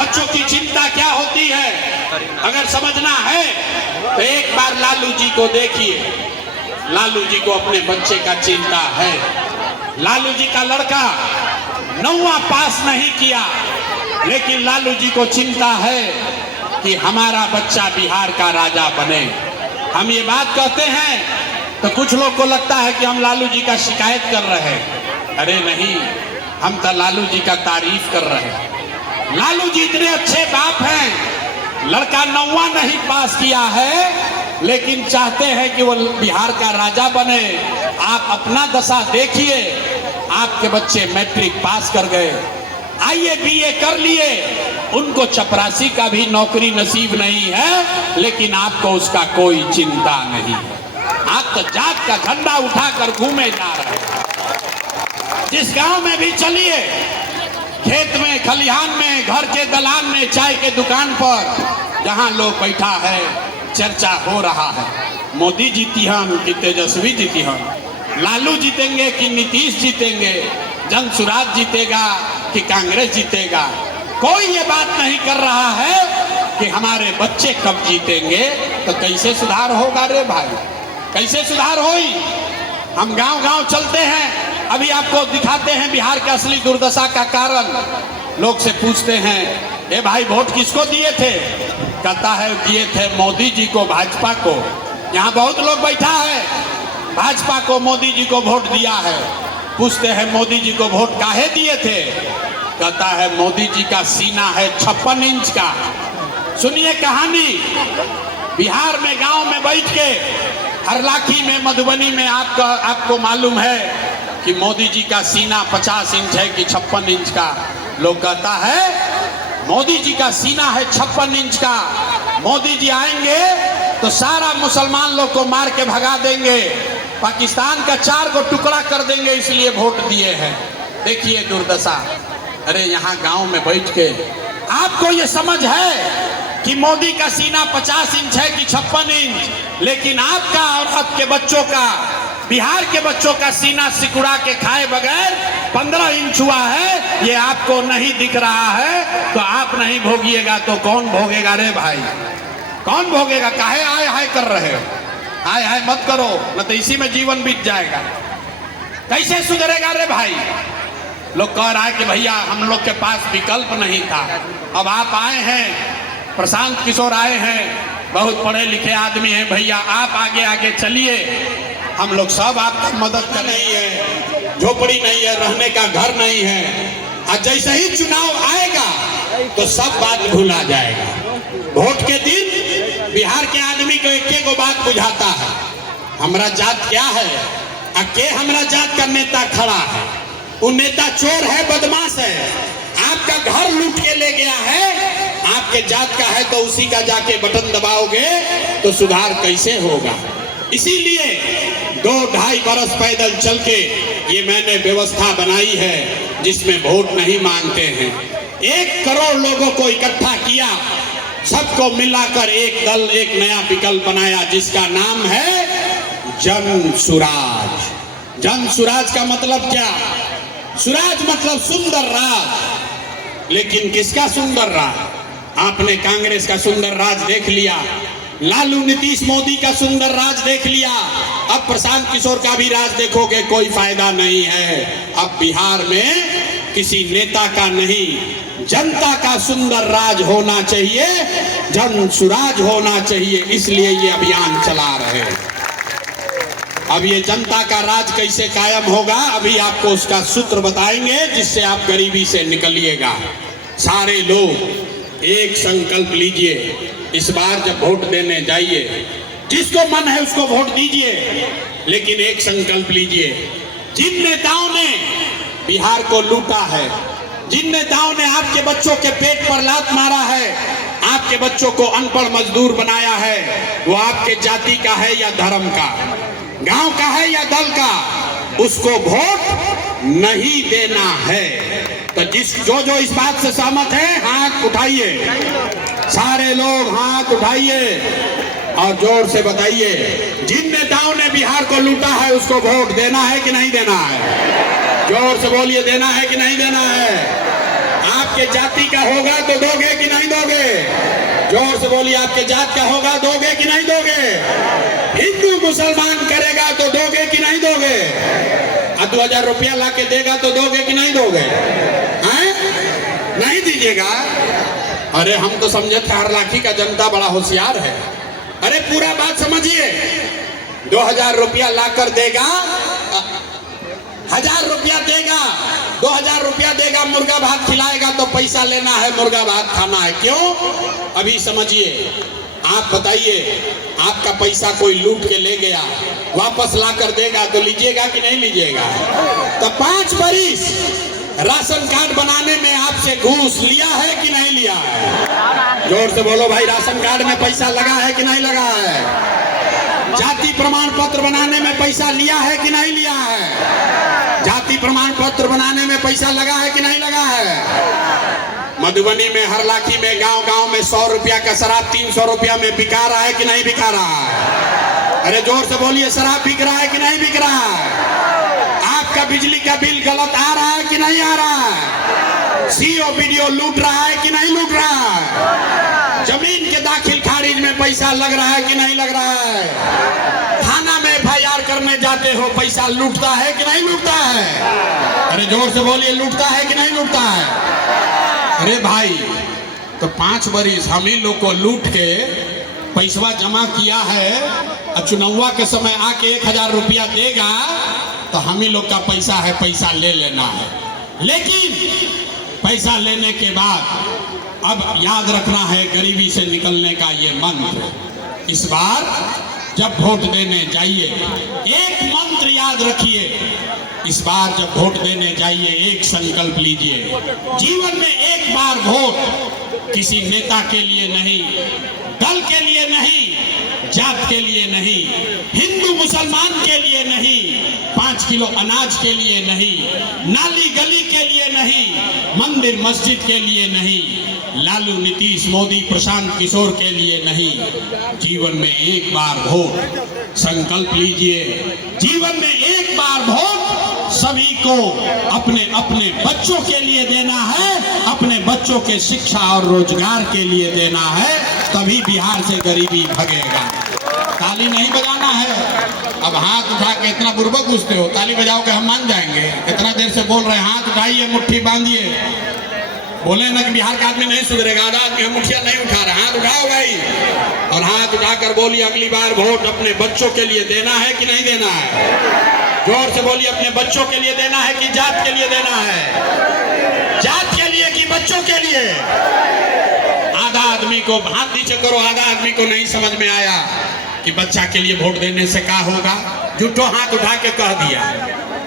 बच्चों की चिंता क्या होती है। अगर समझना है तो एक बार लालू जी को देखिए। लालू जी को अपने बच्चे का चिंता है। लालू जी का लड़का 9वां पास नहीं किया, लेकिन लालू जी को चिंता है कि हमारा बच्चा बिहार का राजा बने। हम ये बात कहते हैं तो कुछ लोग को लगता है कि हम लालू जी का शिकायत कर रहे हैं। अरे नहीं, हम तो लालू जी का तारीफ कर रहे हैं। लालू जी इतने अच्छे बाप हैं, लड़का 9वां नहीं पास किया है, लेकिन चाहते हैं कि वो बिहार का राजा बने। आप अपना दशा देखिए, आपके बच्चे मैट्रिक पास कर गए, आईए बीए कर लिए, उनको चपरासी का भी नौकरी नसीब नहीं है, लेकिन आपको उसका कोई चिंता नहीं है। आप तो जात का झंडा उठाकर घूमे जा रहे हैं। जिस गांव में भी चलिए, खेत में, खलिहान में, घर के दलान में, चाय के दुकान पर, जहां लोग बैठा है, चर्चा हो रहा है, मोदी जीती हम कि तेजस्वी जीती हम, लालू जीतेंगे कि नीतीश जीतेंगे, जन सुराज जीतेगा कि कांग्रेस जीतेगा। कोई ये बात नहीं कर रहा है कि हमारे बच्चे कब जीतेंगे। तो कैसे सुधार होगा रे भाई, कैसे सुधार होई। हम गांव गांव चलते हैं, अभी आपको दिखाते हैं बिहार के असली दुर्दशा का कारण। लोग से पूछते हैं, ए भाई वोट किसको दिए थे? कहता है दिए थे मोदी जी को, भाजपा को। यहाँ बहुत लोग बैठा है, भाजपा को, मोदी जी को वोट दिया है। पूछते हैं मोदी जी को वोट काहे दिए थे? कहता है मोदी जी का सीना है 56 इंच का। सुनिए कहानी, बिहार में गांव में बैठ के, हरलाखी में, मधुबनी में, आपको मालूम है कि मोदी जी का सीना 50 इंच है कि 56 इंच का। लोग कहता है मोदी जी का सीना है 56 इंच का, मोदी जी आएंगे तो सारा मुसलमान लोग को मार के भगा देंगे, पाकिस्तान का 4 को टुकड़ा कर देंगे, इसलिए वोट दिए हैं। देखिए दुर्दशा। अरे यहाँ गांव में बैठ के आपको ये समझ है कि मोदी का सीना 50 इंच है कि 56 इंच, लेकिन आपका और आपके बच्चों का, बिहार के बच्चों का सीना सिकुड़ा के खाए बगैर 15 इंच हुआ है। ये आपको नहीं दिख रहा है तो आप नहीं भोगिएगा तो कौन भोगेगा रे भाई, कौन भोगेगा? काहे आए हाय कर रहे हो? हाय हाय मत करो, न तो इसी में जीवन बीत जाएगा। कैसे सुधरेगा रे भाई? लोग कह रहा है कि भैया हम लोग के पास विकल्प नहीं था, अब आप आए हैं, प्रशांत किशोर आए हैं, बहुत पढ़े लिखे आदमी हैं, भैया आप आगे आगे चलिए, हम लोग सब आपकी मदद कर रही है। झोपड़ी नहीं है, रहने का घर नहीं है, और जैसे ही चुनाव आएगा तो सब बात भूला जाएगा। वोट के दिन बिहार के आदमी को एक गो बात बुझाता है, हमारा जात क्या है, अके हमारा जात का नेता खड़ा है, वो नेता चोर है, बदमाश है, आपका घर लूट के ले गया है, आपके जात का है तो उसी का जाके बटन दबाओगे तो सुधार कैसे होगा? इसीलिए 2-2.5 बरस पैदल चल के ये मैंने व्यवस्था बनाई है, जिसमें वोट नहीं मांगते हैं। 1 करोड़ लोगों को इकट्ठा किया, सबको मिलाकर एक दल, एक नया विकल्प बनाया, जिसका नाम है जन सुराज। जन सुराज का मतलब क्या? सुराज मतलब सुंदर राज। लेकिन किसका सुंदर राज? आपने कांग्रेस का सुंदर राज देख लिया, लालू नीतीश मोदी का सुंदर राज देख लिया, अब प्रशांत किशोर का भी राज देखोगे, कोई फायदा नहीं है। अब बिहार में किसी नेता का नहीं, जनता का सुंदर राज होना चाहिए, जन सुराज होना चाहिए, इसलिए ये अभियान चला रहे हैं। अब ये जनता का राज कैसे कायम होगा, अभी आपको उसका सूत्र बताएंगे, जिससे आप गरीबी से निकलिएगा। सारे लोग एक संकल्प लीजिए, इस बार जब वोट देने जाइए, जिसको मन है उसको वोट दीजिए, लेकिन एक संकल्प लीजिए, जिन नेताओं ने बिहार को लूटा है, जिन नेताओं ने आपके बच्चों के पेट पर लात मारा है, आपके बच्चों को अनपढ़ मजदूर बनाया है, वो आपके जाति का है या धर्म का, गांव का है या दल का, उसको वोट नहीं देना है। तो जो इस बात से सहमत है हाथ उठाइए, सारे लोग हाथ उठाइए और जोर से बताइए, जिन नेताओं ने बिहार को लूटा है उसको वोट देना है कि नहीं देना है? जोर से बोलिए, देना है कि नहीं देना है? आपके जाति का होगा तो दोगे जोर से बोलिए, आपके जात का होगा, दोगे कि नहीं दोगे? हिंदू मुसलमान करेगा तो दोगे कि नहीं दोगे? 2000 रुपया ला के देगा तो दोगे कि नहीं दोगे? हैं? नहीं दीजिएगा? अरे हम तो समझे थे हरलाखी का जनता बड़ा होशियार है। अरे पूरा बात समझिए, 2000 रुपया लाकर देगा, 1000 रुपया देगा, 2000 रुपया देगा, मुर्गा भात खिलाएगा तो पैसा लेना है, मुर्गा भात खाना है। क्यों? अभी समझिए, आप बताइए, आपका पैसा कोई लूट के ले गया, वापस लाकर देगा तो लीजिएगा कि नहीं लीजिएगा? तो 5 बरिस राशन कार्ड बनाने में आपसे घूस लिया है कि नहीं लिया है? जोर से बोलो भाई, राशन कार्ड में पैसा लगा है कि नहीं लगा है? जाति प्रमाण पत्र बनाने में पैसा लिया है कि नहीं लिया है? जाति प्रमाण पत्र बनाने में पैसा लगा है कि नहीं लगा है? मधुबनी में, हरलाखी में, गांव गांव में 100 रुपया का शराब 300 रुपया में बिका रहा है कि नहीं बिका रहा है? अरे जोर से बोलिए, शराब बिक रहा है कि नहीं बिक रहा है? आपका बिजली का बिल गलत आ रहा है कि नहीं आ रहा है? सीओ बीडीओ लूट रहा है कि नहीं लूट रहा है? जमीन के दाखिल खारिज में पैसा लग रहा है कि नहीं लग रहा है? थाना में FIR करने जाते हो, पैसा लूटता है कि नहीं लूटता है? अरे जोर से बोलिए, लूटता है कि नहीं लूटता है? अरे भाई, तो 5 बरिस हम ही लोग को लूट के पैसा जमा किया है, और चुनावा के समय आके 1000 रुपया देगा तो हम ही लोग का पैसा है, पैसा ले लेना है। लेकिन पैसा लेने के बाद अब याद रखना है गरीबी से निकलने का ये मंत्र। इस बार जब वोट देने जाइए, एक मंत्र याद रखिए। इस बार जब वोट देने जाइए, एक संकल्प लीजिए, जीवन में एक बार वोट किसी नेता के लिए नहीं, दल के लिए नहीं, जात के लिए नहीं, हिंदू मुसलमान के लिए नहीं, 5 किलो अनाज के लिए नहीं, नाली गली के लिए नहीं, मंदिर मस्जिद के लिए नहीं, लालू नीतीश मोदी प्रशांत किशोर के लिए नहीं। जीवन में एक बार वोट, संकल्प लीजिए, जीवन में एक बार वोट सभी को अपने अपने बच्चों के लिए देना है, अपने बच्चों के शिक्षा और रोजगार के लिए देना है, तभी बिहार से गरीबी भगेगा। ताली नहीं बजाना है। अब हाथ उठा के इतना बुर्बक घुसते हो, ताली बजाओ के हम मान जाएंगे? कितना देर से बोल रहे हैं, हाथ उठाइए, मुट्ठी बांधिए। बोले ना कि बिहार का आदमी नहीं सुधरेगा, आधा आदमी मुखिया नहीं उठा रहा, हाथ उठाओ भाई, और हाथ उठाकर बोलिए, अगली बार वोट अपने बच्चों के लिए देना है कि नहीं देना है? जोर से बोलिए, अपने बच्चों के लिए देना है कि जात के लिए देना है? जात के लिए कि बच्चों के लिए? आधा आदमी को हाथ नीचे करो, आधा आदमी को नहीं समझ में आया कि बच्चा के लिए वोट देने से क्या होगा, झूठो हाथ उठा के कह दिया।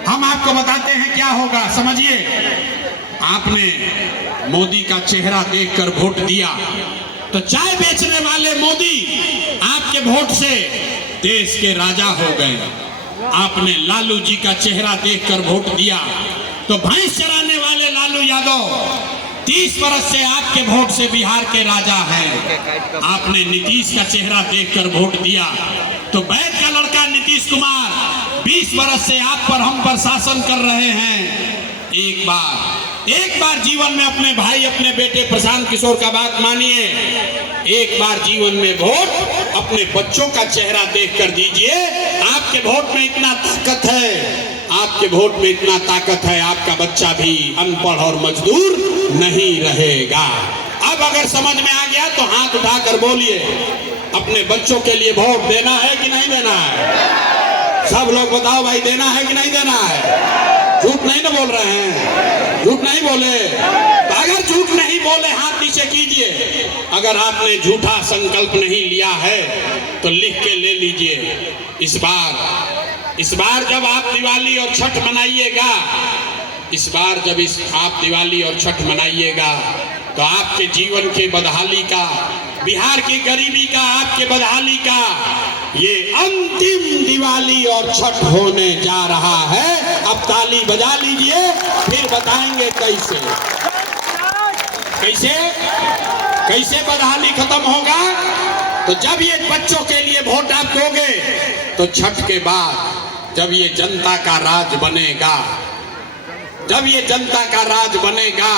हम आपको बताते हैं क्या होगा, समझिए। आपने मोदी का चेहरा देखकर वोट दिया तो चाय बेचने वाले मोदी आपके वोट से देश के राजा हो गए। आपने लालू जी का चेहरा देखकर वोट दिया तो भैंस चराने वाले लालू यादव 30 बरस से आपके वोट से बिहार के राजा हैं। आपने नीतीश का चेहरा देखकर वोट दिया तो बैठ का लड़का नीतीश कुमार 20 बरस से आप पर हम पर शासन कर रहे हैं। एक बार जीवन में अपने भाई, अपने बेटे प्रशांत किशोर का बात मानिए। एक बार जीवन में वोट अपने बच्चों का चेहरा देखकर दीजिए। आपके वोट में इतना ताकत है, आपके वोट में इतना ताकत है, आपका बच्चा भी अनपढ़ और मजदूर नहीं रहेगा। अब अगर समझ में आ गया तो हाथ उठाकर बोलिए, अपने बच्चों के लिए वोट देना है कि नहीं देना है? सब लोग बताओ भाई, देना है कि नहीं देना है? झूठ नहीं ना बोल रहे हैं? झूठ नहीं बोले तो अगर झूठ नहीं बोले हाथ नीचे कीजिए। अगर आपने झूठा संकल्प नहीं लिया है तो लिख के ले लीजिए। इस बार जब आप दिवाली और छठ मनाइएगा, इस बार जब आप दिवाली और छठ मनाइएगा तो आपके जीवन के बदहाली का, बिहार की गरीबी का, आपके बदहाली का ये अंतिम दिवाली और छठ होने जा रहा है। अब ताली बजा लीजिए, फिर बताएंगे कैसे कैसे बदहाली खत्म होगा। तो जब ये बच्चों के लिए वोट आप दोगे तो छठ के बाद जब ये जनता का राज बनेगा, जब ये जनता का राज बनेगा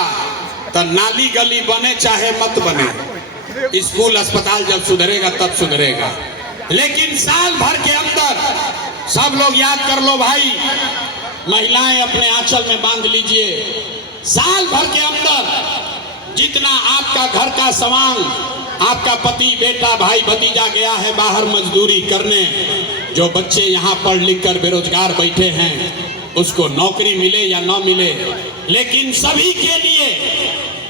तो नाली गली बने चाहे मत बने, स्कूल अस्पताल जब सुधरेगा तब सुधरेगा। लेकिन साल भर के अंदर सब लोग याद कर लो भाई, महिलाएं अपने आंचल में बांध लीजिए, साल भर के अंदर जितना आपका घर का सामान, आपका पति, बेटा, भाई, भतीजा गया है बाहर मजदूरी करने, जो बच्चे यहाँ पढ़ लिख कर बेरोजगार बैठे हैं उसको नौकरी मिले या न मिले, लेकिन सभी के लिए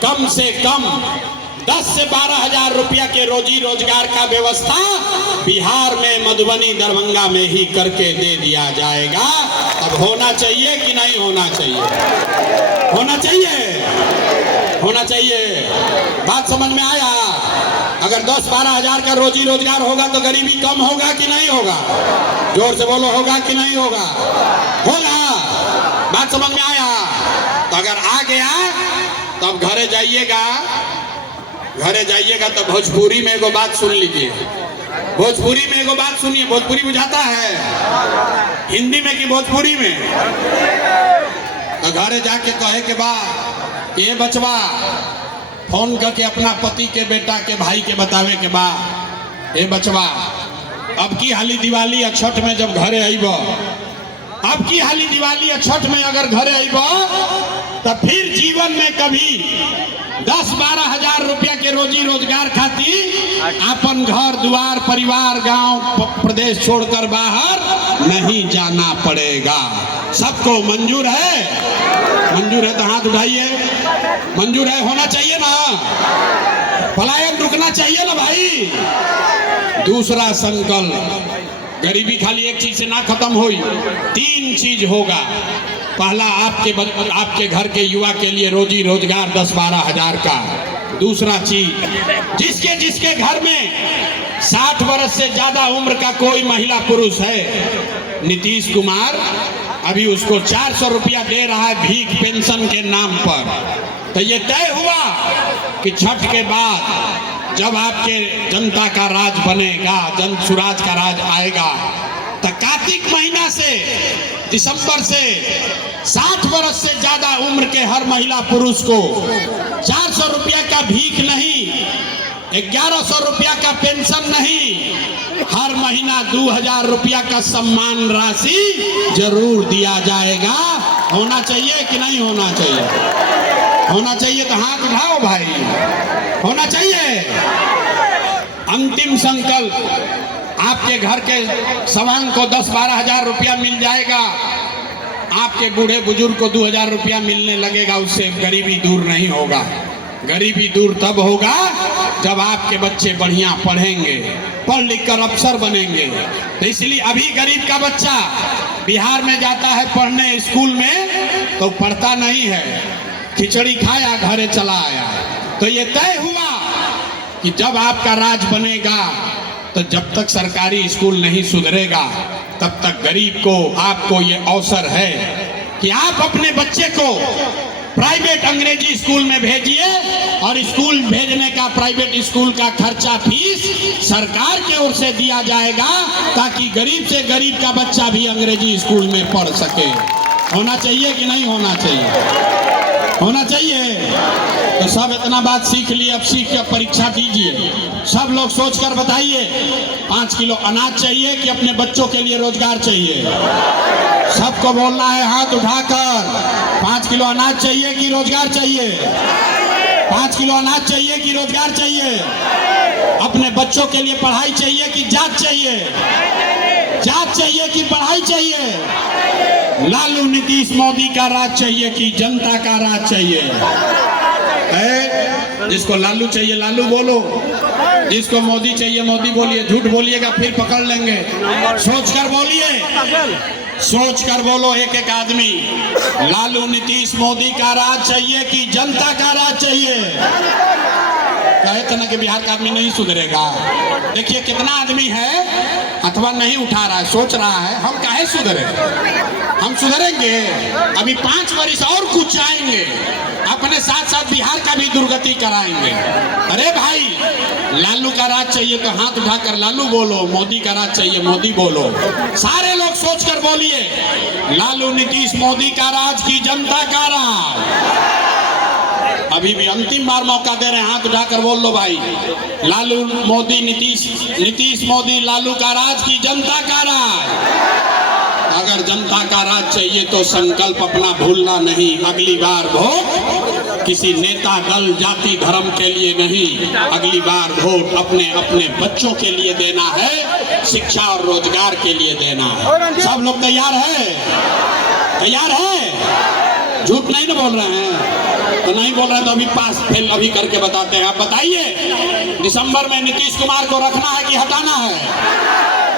कम से कम 10 से 12 हजार रुपया के रोजी रोजगार का व्यवस्था बिहार में, मधुबनी, दरभंगा में ही करके दे दिया जाएगा। अब होना चाहिए कि नहीं होना चाहिए? होना चाहिए, होना चाहिए। बात समझ में आया? अगर 10-12 हजार का रोजी रोजगार होगा तो गरीबी कम होगा कि नहीं होगा? जोर से बोलो, होगा कि नहीं होगा? होगा। बात समझ में आया? तो अगर आ गया तब घरे जाइएगा, घरे जाइएगा तो भोजपुरी में एगो बात सुन लीजिए, भोजपुरी में एगो बात सुनिए। भोजपुरी बुझाता है? हिंदी में कि भोजपुरी में? तो घरे जाके कहे के बाद ये बचवा फोन करके अपना पति के, बेटा के, भाई के बतावे के बाद, ए बचवा अब की हाली दिवाली या छठ में जब घरे आइब, अब की हाली दिवाली या छठ में अगर घरे आइब तो फिर जीवन में कभी 10-12 हजार रुपया के रोजी रोजगार खातिर अपन घर द्वार, परिवार, गांव, प्रदेश छोड़कर बाहर नहीं जाना पड़ेगा। सबको मंजूर है? मंजूर है तो हाथ उठाइए। मंजूर है? होना चाहिए ना? पलायन रुकना चाहिए ना भाई? दूसरा संकल्प, गरीबी खाली एक चीज से ना खत्म हुई, 3 चीज होगा। पहला, आपके घर के युवा के लिए रोजी रोजगार 10-12 हजार का। दूसरा चीज, जिसके घर में 60 वर्ष से ज्यादा उम्र का कोई महिला पुरुष है, नीतीश कुमार अभी उसको 400 रुपया दे रहा है भीख पेंशन के नाम पर। तो ये तय हुआ कि छठ के बाद जब आपके जनता का राज बनेगा, जन सुराज का राज आएगा, तो कार्तिक महीना से दिसंबर से 60 वर्ष से ज्यादा उम्र के हर महिला पुरुष को 400 रुपया का भीख नहीं, 1100 रुपया का पेंशन नहीं, हर महीना 2000 रुपया का सम्मान राशि जरूर दिया जाएगा। होना चाहिए कि नहीं होना चाहिए? होना चाहिए तो हाथ उठाओ भाई। होना चाहिए। अंतिम संकल्प, आपके घर के सवांग को 10-12 हजार रुपया मिल जाएगा, आपके बूढ़े बुजुर्ग को 2000 रुपया मिलने लगेगा, उससे गरीबी दूर नहीं होगा। गरीबी दूर तब होगा जब आपके बच्चे बढ़िया पढ़ेंगे, पढ़ लिख कर अफसर बनेंगे। तो इसलिए अभी गरीब का बच्चा बिहार में जाता है पढ़ने स्कूल में तो पढ़ता नहीं है, खिचड़ी खाया घरे चला आया। तो ये तय हुआ कि जब आपका राज बनेगा तो जब तक सरकारी स्कूल नहीं सुधरेगा तब तक गरीब को, आपको ये अवसर है कि आप अपने बच्चे को प्राइवेट अंग्रेजी स्कूल में भेजिए, और स्कूल भेजने का, प्राइवेट स्कूल का खर्चा, फीस सरकार की ओर से दिया जाएगा, ताकि गरीब से गरीब का बच्चा भी अंग्रेजी स्कूल में पढ़ सके। होना चाहिए कि नहीं होना चाहिए? होना चाहिए। तो सब इतना बात सीख लिए, अब सीख कर परीक्षा दीजिए। सब लोग सोच कर बताइए, 5 किलो अनाज चाहिए कि अपने बच्चों के लिए रोजगार चाहिए? सबको बोलना है हाथ उठाकर, 5 किलो अनाज चाहिए कि रोजगार चाहिए? 5 किलो अनाज चाहिए कि रोजगार चाहिए? अपने बच्चों के लिए पढ़ाई चाहिए कि जात चाहिए? जात चाहिए कि पढ़ाई चाहिए? लालू नीतीश मोदी का राज चाहिए कि जनता का राज चाहिए? जिसको लालू चाहिए लालू बोलो, जिसको मोदी चाहिए मोदी बोलिए। झूठ बोलिएगा फिर पकड़ लेंगे। सोच कर बोलिए, सोच कर बोलो एक एक आदमी, लालू नीतीश मोदी का राज चाहिए कि जनता का राज चाहिए? कहे थे ना कि बिहार का आदमी नहीं सुधरेगा। देखिए कितना आदमी है अथवा नहीं उठा रहा है, सोच रहा है हम काहे सुधरे। हम सुधरेंगे, अभी 5 वर्ष और कुछ जाएंगे, अपने साथ साथ बिहार का भी दुर्गति कराएंगे। अरे भाई, लालू का राज चाहिए तो हाथ उठाकर लालू बोलो, मोदी का राज चाहिए मोदी बोलो। सारे लोग सोचकर बोलिए, लालू नीतीश मोदी का राज की जनता का राज। अभी भी अंतिम बार मौका दे रहे हैं, हाथ उठाकर बोल लो भाई। लालू मोदी नीतीश मोदी लालू का राज की जनता का राज। अगर जनता का राज चाहिए तो संकल्प अपना भूलना नहीं। अगली बार वोट किसी नेता दल जाति धर्म के लिए नहीं, अगली बार वोट अपने अपने बच्चों के लिए देना है, शिक्षा और रोजगार के लिए देना है। सब लोग तैयार है? तैयार है? झूठ नहीं ना बोल रहे हैं? तो नहीं बोल रहे तो अभी पास फेल अभी करके बताते हैं। आप बताइए, दिसंबर में नीतीश कुमार को रखना है कि हटाना है?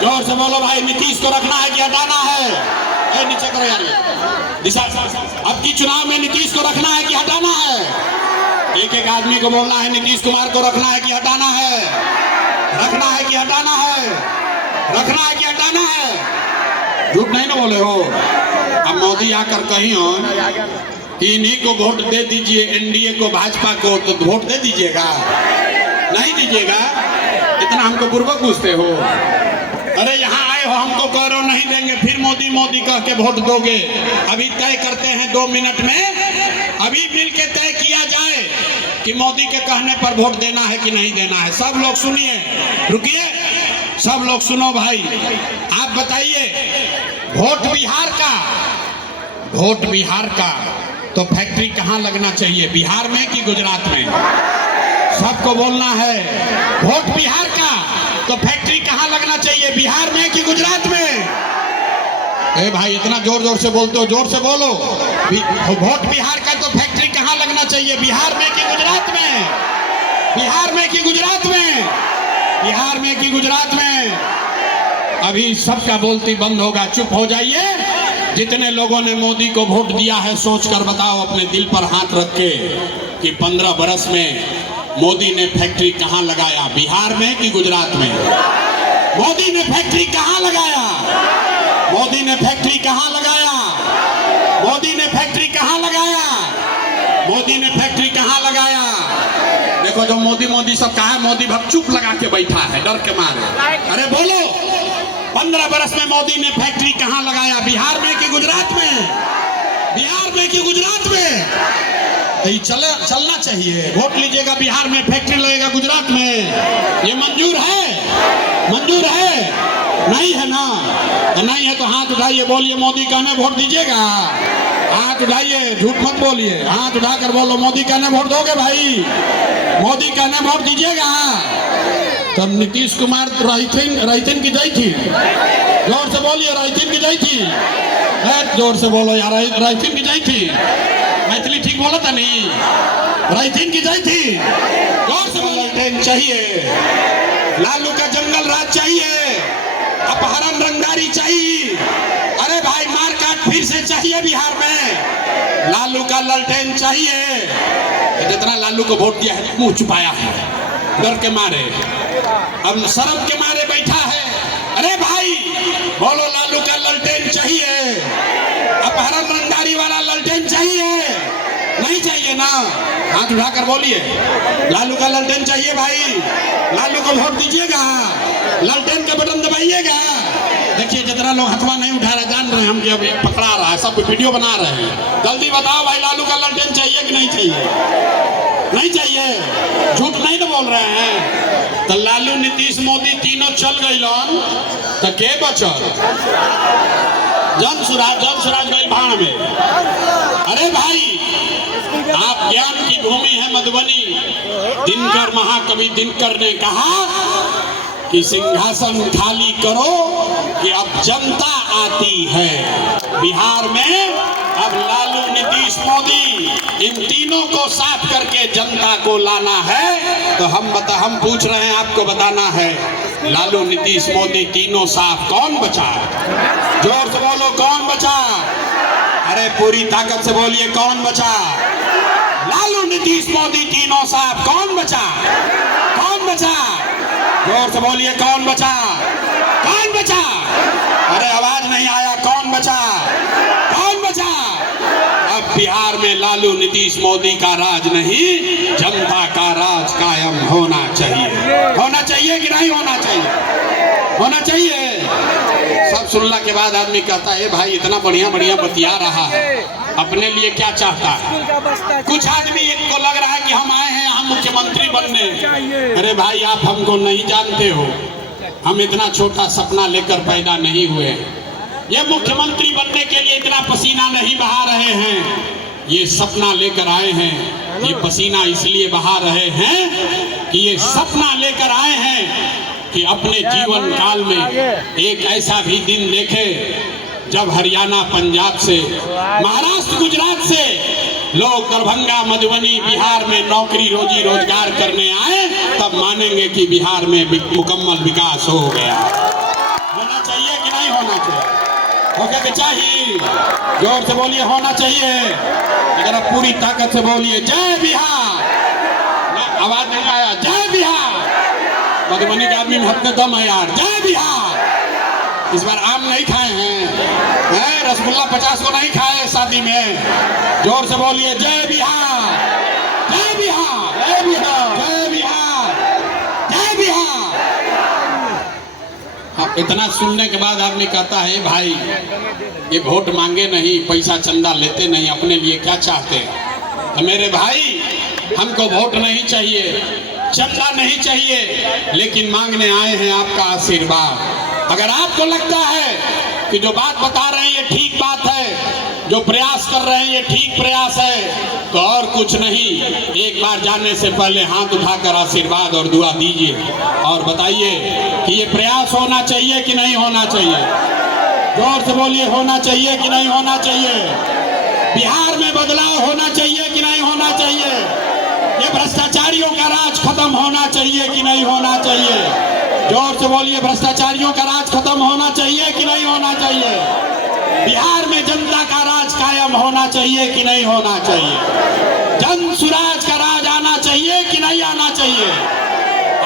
जोर से बोलो भाई, नीतीश को रखना है कि हटाना है? नीचे करो यार। अब की चुनाव में नीतीश को रखना है कि हटाना है? एक एक आदमी को बोलना है, नीतीश कुमार को रखना है कि हटाना है? रखना है कि हटाना है? रखना है कि हटाना है? झूठ नहीं ना बोले हो? अब मोदी आकर कहीं हो इन्हीं को वोट दे दीजिए, एनडीए को भाजपा को, तो वोट दे दीजिएगा? नहीं दीजिएगा? इतना हमको पूर्वक पूछते हो? अरे यहाँ आए हो, हमको कह रहे हो नहीं देंगे, फिर मोदी मोदी कह के वोट दोगे। अभी तय करते हैं 2 मिनट में, अभी मिल के तय किया जाए कि मोदी के कहने पर वोट देना है कि नहीं देना है। सब लोग सुनिए, रुकिए, सब लोग सुनो भाई। आप बताइए, वोट बिहार का तो फैक्ट्री कहाँ लगना चाहिए, बिहार में कि गुजरात में? सबको बोलना है। वोट बिहार का तो फैक्ट्री कहाँ लगना चाहिए, बिहार में कि गुजरात में? ए भाई, इतना जोर जोर से बोलते हो, जोर से बोलो। वोट बिहार का तो फैक्ट्री कहाँ लगना चाहिए, बिहार में कि गुजरात में? बिहार में कि गुजरात में? बिहार में कि गुजरात में? अभी सबका बोलती बंद होगा, चुप हो जाइए। जितने लोगों ने मोदी को वोट दिया है, सोचकर बताओ अपने दिल पर हाथ रख के कि 15 बरस में मोदी ने फैक्ट्री कहां लगाया, बिहार में कि गुजरात में? मोदी ने फैक्ट्री कहां लगाया? मोदी ने फैक्ट्री कहां लगाया? मोदी ने फैक्ट्री कहां लगाया? मोदी ने फैक्ट्री कहां लगाया? देखो, जो मोदी मोदी सब कहा है, मोदी भक्त चुप लगा के बैठा है डर के मारे। अरे बोलो, 15 बरस में मोदी ने फैक्ट्री कहां लगाया, बिहार में कि गुजरात में? बिहार में कि गुजरात में? चलना चाहिए। वोट लीजिएगा, बिहार में फैक्ट्री लगेगा, गुजरात में। ये मंजूर है? मंजूर है? नहीं है ना? नहीं है तो हाथ उठाइए, बोलिए मोदी कहने वोट दीजिएगा। हाथ उठाइए, झूठ मत बोलिए, हाथ उठाकर बोलो मोदी कहने वोट दोगे भाई? मोदी कहने वोट दीजिएगा? तब नीतीश कुमार रायथिन की जय थी। जोर से बोलिए, रायथिन की जय थी। जोर से बोलो यार, रायथिन की जय थी। मैथिली ठीक बोला था नहीं? रायथिन की जय थी। जोर से बोलो। ट्रेन चाहिए, लालू का जंगल राज चाहिए, अपहरण रंगदारी चाहिए। अरे भाई, मार काट फिर से चाहिए बिहार में। लालू का ललटेन चाहिए। जितना लालू को वोट दिया है, मुंह छुपाया है डर के मारे, अब शर्म के मारे बैठा है। अरे भाई बोलो, लालू का ललटेन चाहिए, अपहरण रंगदारी वाला ललटेन चाहिए? नहीं चाहिए ना? हाथ उठाकर बोलिए, लालू का ललटेन चाहिए भाई? लालू को वोट दीजिएगा, ललटेन का बटन दबाइएगा। देखिए, जितना लोग हथवा नहीं उठा रहे, जान रहे हैं हम कि अभी पकड़ा रहा है, सब वीडियो बना रहे हैं। जल्दी बताओ भाई, लालू का ललटेन चाहिए कि नहीं चाहिए? नहीं चाहिए? झूठ नहीं तो बोल रहे हैं? तो लालू, नीतीश, मोदी तीनों चल गई तो के बचल? जन सुराज गई भाड़ में। अरे भाई, आप ज्ञान की भूमि है मधुबनी। दिनकर, महाकवि दिनकर ने कहा कि सिंहासन खाली करो कि अब जनता आती है। बिहार में अब लालू, नीतीश, मोदी, इन तीनों को साथ करके जनता को लाना है। तो हम पूछ रहे हैं, आपको बताना है, लालू, नीतीश, मोदी तीनों साफ, कौन बचा? जोर से बोलो, कौन बचा? अरे पूरी ताकत से बोलिए, कौन बचा? लालू, नीतीश, मोदी तीनों साफ, कौन बचा? कौन बचा? जोर से बोलिए, कौन बचा? कौन बचा? अरे आवाज नहीं आया, कौन बचा? कौन बचा? अब बिहार में लालू, नीतीश, मोदी का राज नहीं, जनता का राज कायम होना चाहिए। होना चाहिए कि नहीं होना चाहिए? होना चाहिए। सब सुनने के बाद आदमी कहता है भाई इतना बढ़िया बढ़िया बतिया रहा है, अपने लिए क्या चाहता है। कुछ आदमी एक को लग रहा है कि हम आए हैं हम मुख्यमंत्री बनने। अरे भाई आप हमको नहीं जानते हो, हम इतना छोटा सपना लेकर पैदा नहीं हुए। ये मुख्यमंत्री बनने के लिए इतना पसीना नहीं बहा रहे हैं, ये सपना लेकर आए हैं। ये पसीना इसलिए बहा रहे हैं कि ये सपना लेकर आए हैं कि अपने जीवन काल में एक ऐसा भी दिन देखे जब हरियाणा, पंजाब से, महाराष्ट्र, गुजरात से लोग दरभंगा, मधुबनी, बिहार में नौकरी रोजी रोजगार करने आए, तब मानेंगे कि बिहार में मुकम्मल विकास हो गया। होना चाहिए कि नहीं होना चाहिए? होगा कि चाहिए? जोर से बोलिए होना चाहिए। अगर आप पूरी ताकत से बोलिए जय बिहार। आवाज नहीं आया? जय बिहार। मधुबनी के आदमी में हद दम है यार, जय बिहार। इस बार आम नहीं खाए हैं, रसगुल्ला 50 को नहीं खाए शादी में। जोर से बोलिए जय बिहार, जय बिहार, जय बिहार, जय बिहार, जय बिहार। इतना सुनने के बाद आदमी कहता है भाई ये वोट मांगे नहीं, पैसा चंदा लेते नहीं, अपने लिए क्या चाहते हैं? तो मेरे भाई हमको वोट नहीं चाहिए, चंदा नहीं चाहिए, लेकिन मांगने आए हैं आपका आशीर्वाद। अगर आपको लगता है कि जो बात बता रहे हैं ये ठीक बात है, जो प्रयास कर रहे हैं ये ठीक प्रयास है, तो और कुछ नहीं, एक बार जाने से पहले हाथ उठाकर आशीर्वाद और दुआ दीजिए और बताइए कि ये प्रयास होना चाहिए कि नहीं होना चाहिए। जोर से बोलिए होना चाहिए कि नहीं होना चाहिए? बिहार में बदलाव होना चाहिए कि नहीं होना चाहिए? ये भ्रष्टाचारियों का राज खत्म होना चाहिए कि नहीं होना चाहिए? जोर से बोलिए भ्रष्टाचारियों का राज खत्म होना चाहिए कि नहीं होना चाहिए? बिहार में जनता का राज कायम होना चाहिए कि नहीं होना चाहिए? जन सुराज का राज आना चाहिए कि नहीं आना चाहिए?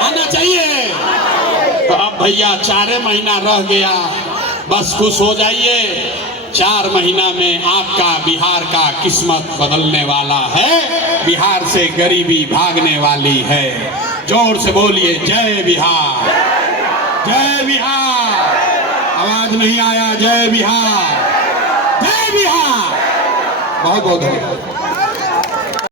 आना चाहिए। तो अब भैया 4 महीना रह गया, बस खुश हो जाइए। 4 महीना में आपका बिहार का किस्मत बदलने वाला है, बिहार से गरीबी भागने वाली है। जोर से बोलिए जय बिहार, जय बिहार। आवाज नहीं आया? जय बिहार, जय बिहार। बहुत बहुत धन्यवाद।